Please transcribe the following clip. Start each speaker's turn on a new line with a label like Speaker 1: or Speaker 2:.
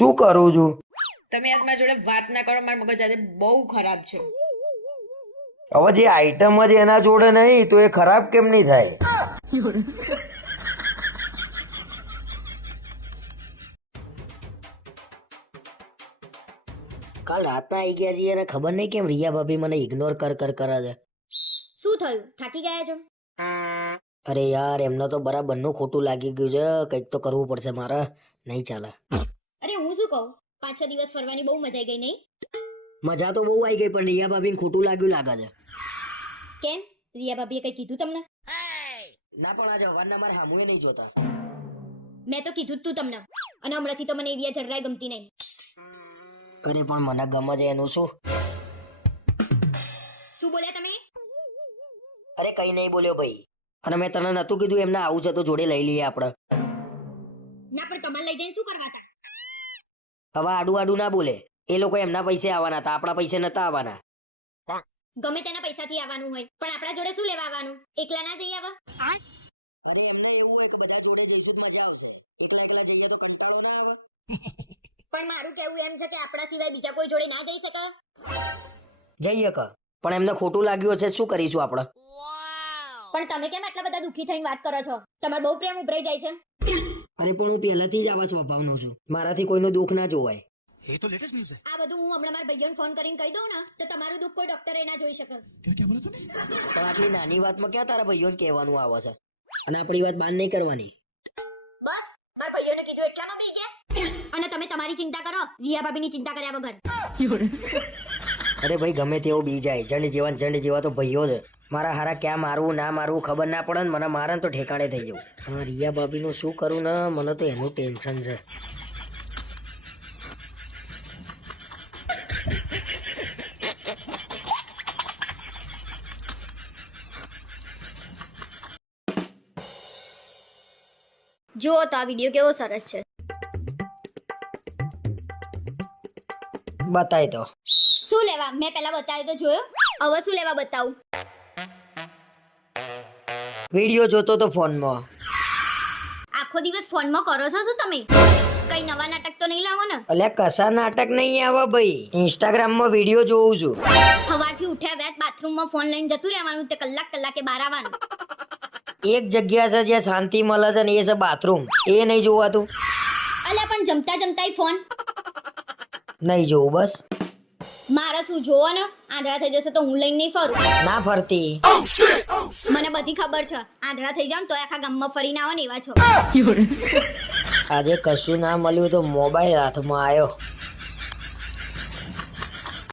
Speaker 1: શું કરું છું?
Speaker 2: તમે આજ મારા જોડે વાત ના કરો મારા મગજ આજે બહુ ખરાબ છે.
Speaker 1: હવે જે આઈટમ જ એના જોડે નહીં તો એ ખરાબ કેમ નહીં થાય? કાલ રાતના આવી ગયા છીએ અને ખબર નહીં કેમ રિયા ભાભી મને ઇગ્નોર કર કર કરે છે.
Speaker 3: શું થયું? થાકી ગયા છો?
Speaker 1: અરે યાર એમને તો બરાબરનું ખોટું લાગી ગયું છે. કંઈક તો કરવું પડશે મારે. નહીં ચાલે.
Speaker 3: શું કહું? પાંચ છ દિવસ ફરવાની બહુ મજા આવી ગઈ નહીં?
Speaker 1: મજા તો બહુ આવી ગઈ પણ રિયા ભાભીને ખોટું લાગ્યું લાગે છે.
Speaker 3: કેમ? રિયા ભાભીએ કઈ કીધું તમને?
Speaker 1: ના પણ આજે હવારના મારે સામુએ નહીં જોતા.
Speaker 3: મેં તો કીધું તું તમને. અને હમણાંથી તો મને એવી જરાય ગમતી નહીં.
Speaker 1: અરે પણ મને ગમે છે એનું શું?
Speaker 3: શું બોલ્યા તમે?
Speaker 1: અરે કઈ નહીં બોલ્યો ભાઈ. અને મેં તને નતું કીધું એમને આવું છે તો જોડે લઈ લઈએ આપણે.
Speaker 3: ના પણ તમારે લઈ જઈને શું કરવા હતા?
Speaker 1: હવે આડું આડું ના બોલે. એ લોકો એમના પૈસે આવવાના હતા આપણા પૈસે નતા આવવાના.
Speaker 3: ગમે તેના પૈસાથી આવવાનું હોય પણ આપણા જોડે શું લેવા આવવાનું? એકલા ના જઈ આવા.
Speaker 1: અરે એમને એવું હોય કે બધા જોડે જઈશું તો મજા આવશે. એ તો એકલા જઈએ તો કંટાળો ના આવે.
Speaker 3: પણ મારું કહેવું એમ છે કે આપણા સિવાય બીજા કોઈ જોડે ના જઈ શકે.
Speaker 1: જઈએ ક. પણ એમને ખોટું લાગ્યું છે શું કરીશું આપણે?
Speaker 3: પણ તમે કેમ આટલા બધા દુઃખી થઈને વાત કરો છો? તમારો બહુ પ્રેમ ઉભરાઈ જાય છે.
Speaker 1: અરે પણ હું પહેલાથી જ આવા સ્વભાવનો છું. મારાથી કોઈનો દુઃખ ના જોવાય.
Speaker 3: આ બધું હું હમણાં મારા ભાઈઓને ફોન કરીને કહી દઉં ને તો તમારું દુઃખ કોઈ ડોક્ટરે ના જોઈ શકે.
Speaker 1: પણ આટલી નાની વાતમાં ક્યાં તારા ભાઈઓને કહેવાનું આવે છે? અને આપણી વાત બાન નહીં કરવાની.
Speaker 3: બસ મારા ભાઈઓને કીધું એટલામાં બી ગયા. અને તમે તમારી ચિંતા કરો રિયા ભાભીની ચિંતા કર્યા વગર.
Speaker 1: અરે ભાઈ ગમે તેવો બી જાય. જંડ જેવા ને જંડ જેવા તો ભાઈઓ છે મારા હારા ક્યાં મારવું ના મારવું ખબર ના પડે ને મને મારે તો ઠેકાણે થઈ જવું. પણ રિયા ભાભીનું શું કરું ને મને તો એનું ટેન્શન છે.
Speaker 3: જુઓ તો આ વીડિયો કેવો સરસ છે.
Speaker 1: બતાય તો.
Speaker 3: શું લેવા? મેં પહેલા બતાવ્યો તો જોયો? હવે શું લેવા બતાવું?
Speaker 1: વીડિયો જોતો તો ફોનમાં.
Speaker 3: આખો દિવસ ફોનમાં કરો છો શું તમે? કઈ નવા નાટક તો નહીં લાવો ને?
Speaker 1: અલ્યા કશા નાટક નહીં આવે ભાઈ? ઇન્સ્ટાગ્રામમાં વીડિયો જોઉં છું.
Speaker 3: સવારથી ઉઠ્યા વેત બાથરૂમમાં ફોન લઈને જતું રહેવાનું તે કલાક કલાકે બહાર આવવાનું.
Speaker 1: એક જગ્યા છે જ્યાં શાંતિ મળે છે ને એ છે બાથરૂમ એ નહીં જોવાતું?
Speaker 3: અલ્યા પણ જમતા જમતા ફોન
Speaker 1: નહીં જોવું બસ.
Speaker 3: શું? જોવો ને. આંધળા થઈ જશે તો હું લઈને નહીં ફરું.
Speaker 1: ના ફરતી.
Speaker 3: મને બધી ખબર છે. આંધળા થઈ જાવ ને તો આખા ગામમાં ફરીને આવો ને એવા છો.
Speaker 1: આજે કશું ના મળ્યું તો મોબાઈલ હાથમાં આવ્યો